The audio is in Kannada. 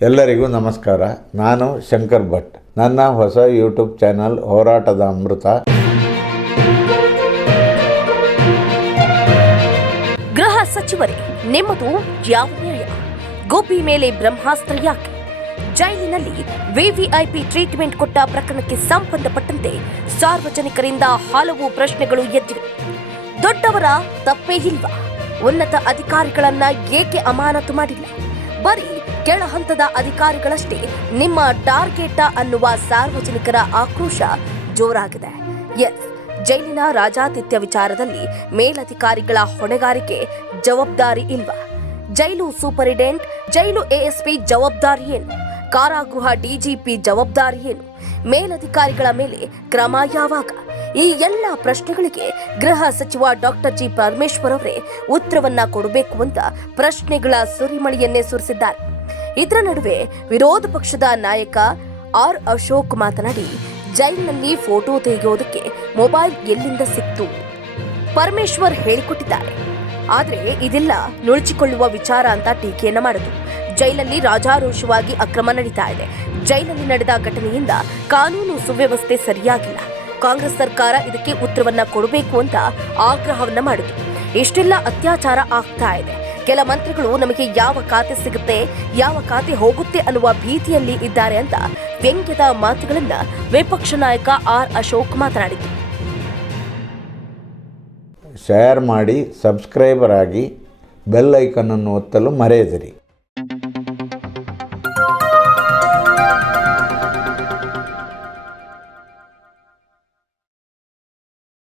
ಎಲ್ಲರಿಗೂ ನಮಸ್ಕಾರ. ನಾನು ಶಂಕರ್ ಭಟ್. ನನ್ನ ಹೊಸ ಯೂಟ್ಯೂಬ್ ಚಾನಲ್ ಹೋರಾಟದ ಅಮೃತ. ಗೃಹ ಸಚಿವರೇ, ನಿಮ್ಮದು ಯಾವ ನ್ಯಾಯ ಗೋಪಿ ಮೇಲೆ ಬ್ರಹ್ಮಾಸ್ತ್ರ ಯಾಕೆ? ಜೈಲಿನಲ್ಲಿ ವಿವಿಐಪಿ ಟ್ರೀಟ್ಮೆಂಟ್ ಕೊಟ್ಟ ಪ್ರಕರಣಕ್ಕೆ ಸಂಬಂಧಪಟ್ಟಂತೆ ಸಾರ್ವಜನಿಕರಿಂದ ಹಲವು ಪ್ರಶ್ನೆಗಳು ಎದ್ದಿವೆ. ದೊಡ್ಡವರ ತಪ್ಪೇ ಇಲ್ವಾ? ಉನ್ನತ ಅಧಿಕಾರಿಗಳನ್ನ ಏಕೆ ಅಮಾನತು ಮಾಡಿಲ್ಲ? ಬರೀ ಕೆಳ ಹಂತದ ಅಧಿಕಾರಿಗಳಷ್ಟೇ ನಿಮ್ಮ ಟಾರ್ಗೆಟ್ ಅನ್ನುವ ಸಾರ್ವಜನಿಕರ ಆಕ್ರೋಶ ಜೋರಾಗಿದೆ. ಎಸ್, ಜೈಲಿನ ರಾಜಾತಿಥ್ಯ ವಿಚಾರದಲ್ಲಿ ಮೇಲಧಿಕಾರಿಗಳ ಹೊಣೆಗಾರಿಕೆ ಜವಾಬ್ದಾರಿ ಇಲ್ವಾ? ಜೈಲು ಸೂಪರಿಡೆಂಟ್, ಜೈಲು ಎಎಸ್ಪಿ ಜವಾಬ್ದಾರಿ ಏನು? ಕಾರಾಗೃಹ ಡಿಜಿಪಿ ಜವಾಬ್ದಾರಿ ಏನು? ಮೇಲಧಿಕಾರಿಗಳ ಮೇಲೆ ಕ್ರಮ ಯಾವಾಗ? ಈ ಎಲ್ಲ ಪ್ರಶ್ನೆಗಳಿಗೆ ಗೃಹ ಸಚಿವ ಡಾಕ್ಟರ್ ಜಿ ಪರಮೇಶ್ವರ್ ಅವರೇ ಉತ್ತರವನ್ನ ಕೊಡಬೇಕು ಅಂತ ಪ್ರಶ್ನೆಗಳ ಸುರಿಮಳೆಯನ್ನೇ ಸುರಿಸಿದ್ದಾರೆ. ಇದರ ನಡುವೆ ವಿರೋಧ ಪಕ್ಷದ ನಾಯಕ ಆರ್ ಅಶೋಕ್ ಮಾತನಾಡಿ, ಜೈಲಿನಲ್ಲಿ ಫೋಟೋ ತೆಗೆಯೋದಕ್ಕೆ ಮೊಬೈಲ್ ಎಲ್ಲಿಂದ ಸಿಕ್ತು? ಪರಮೇಶ್ವರ್ ಹೇಳಿಕೊಟ್ಟಿದ್ದಾರೆ. ಆದರೆ ಇದೆಲ್ಲ ನುಳಿಚಿಕೊಳ್ಳುವ ವಿಚಾರ ಅಂತ ಟೀಕೆಯನ್ನು ಮಾಡಿದ್ರು. ಜೈಲಲ್ಲಿ ರಾಜಾರೋಷವಾಗಿ ಅಕ್ರಮ ನಡೀತಾ ಇದೆ. ಜೈಲಲ್ಲಿ ನಡೆದ ಘಟನೆಯಿಂದ ಕಾನೂನು ಸುವ್ಯವಸ್ಥೆ ಸರಿಯಾಗಿಲ್ಲ. ಕಾಂಗ್ರೆಸ್ ಸರ್ಕಾರ ಇದಕ್ಕೆ ಉತ್ತರವನ್ನ ಕೊಡಬೇಕು ಅಂತ ಆಗ್ರಹವನ್ನ ಮಾಡಿತು ಎಷ್ಟೆಲ್ಲ ಅತ್ಯಾಚಾರ ಆಗ್ತಾ ಇದೆ. ಕೆಲ ಮಂತ್ರಿಗಳು ನಮಗೆ ಯಾವ ಖಾತೆ ಸಿಗುತ್ತೆ, ಯಾವ ಖಾತೆ ಹೋಗುತ್ತೆ ಅನ್ನುವ ಭೀತಿಯಲ್ಲಿ ಇದ್ದಾರೆ ಅಂತ ವ್ಯಂಗ್ಯದ ಮಾತುಗಳನ್ನ ವಿಪಕ್ಷ ನಾಯಕ ಆರ್ ಅಶೋಕ್ ಮಾತನಾಡಿದರು. ಶೇರ್ ಮಾಡಿ ಸಬ್ಸ್ಕ್ರೈಬರ್ ಆಗಿ ಬೆಲ್ ಅನ್ನು ಒತ್ತಲು ಮರೆಯದಿರಿ.